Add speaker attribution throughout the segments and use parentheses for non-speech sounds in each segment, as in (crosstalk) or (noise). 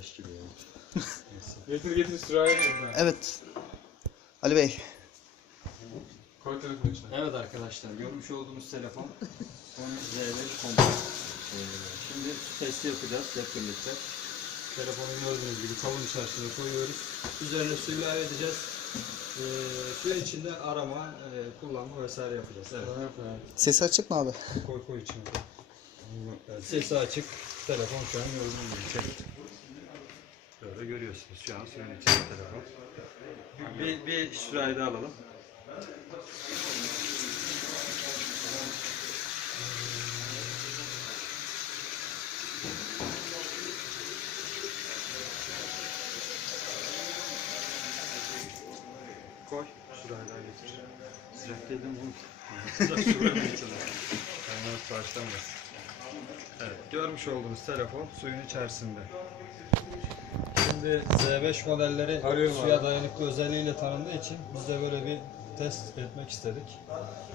Speaker 1: leş gibi ya.
Speaker 2: Getir getir sıraya koy.
Speaker 3: Evet. Ali Bey.
Speaker 2: Koy telefonu içine.
Speaker 1: Evet arkadaşlar görmüş olduğunuz telefon Sony Z5 Combo. Ee, şimdi testi yapacağız hep birlikte.
Speaker 4: Telefonu gördüğünüz gibi kavun içerisine koyuyoruz. Üzerine su ilave edeceğiz. Ee, suyun içinde arama, e, kullanma vesaire yapacağız. Evet.
Speaker 3: Sesi açık mı abi?
Speaker 4: Koy koy içine. Sesi açık. Telefon şu an gördüğünüz gibi çek. Böyle görüyorsunuz şu an suyun içinde telefon. Bir, bir sürahi daha alalım. Koy. Sürahi daha getir. Sıcak değil mi bu? Sıcak vermeye (laughs) çalışıyorum. Hemen başlamaz. Evet, görmüş olduğunuz telefon suyun içerisinde. Şimdi Z5 modelleri
Speaker 2: Arıyorum
Speaker 4: suya
Speaker 2: abi.
Speaker 4: dayanıklı özelliğiyle tanındığı için biz de böyle bir test etmek istedik.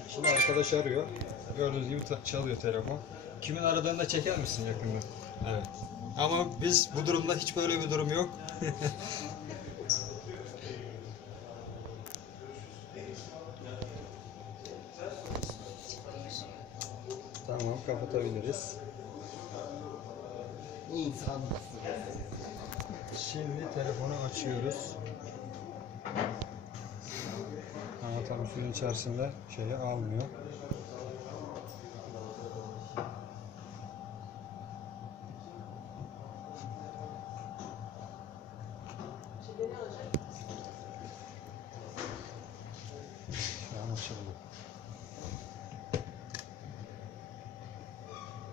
Speaker 4: Şimdi arkadaş arıyor. Gördüğünüz gibi çalıyor telefon. Kimin aradığını da çeker misin yakında? Evet. Ama biz bu durumda hiç böyle bir durum yok. (laughs) tamam kapatabiliriz.
Speaker 3: İnsan.
Speaker 4: Şimdi telefonu açıyoruz. Ama tabii suyun içerisinde şeyi almıyor. Şu an açıldı.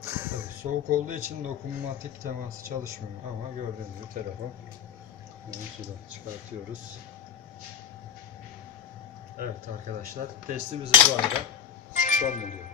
Speaker 4: Tabii soğuk olduğu için dokunmatik teması çalışmıyor ama gördüğünüz gibi telefon. Bunu şuradan çıkartıyoruz. Evet arkadaşlar testimizi bu arada son buluyor.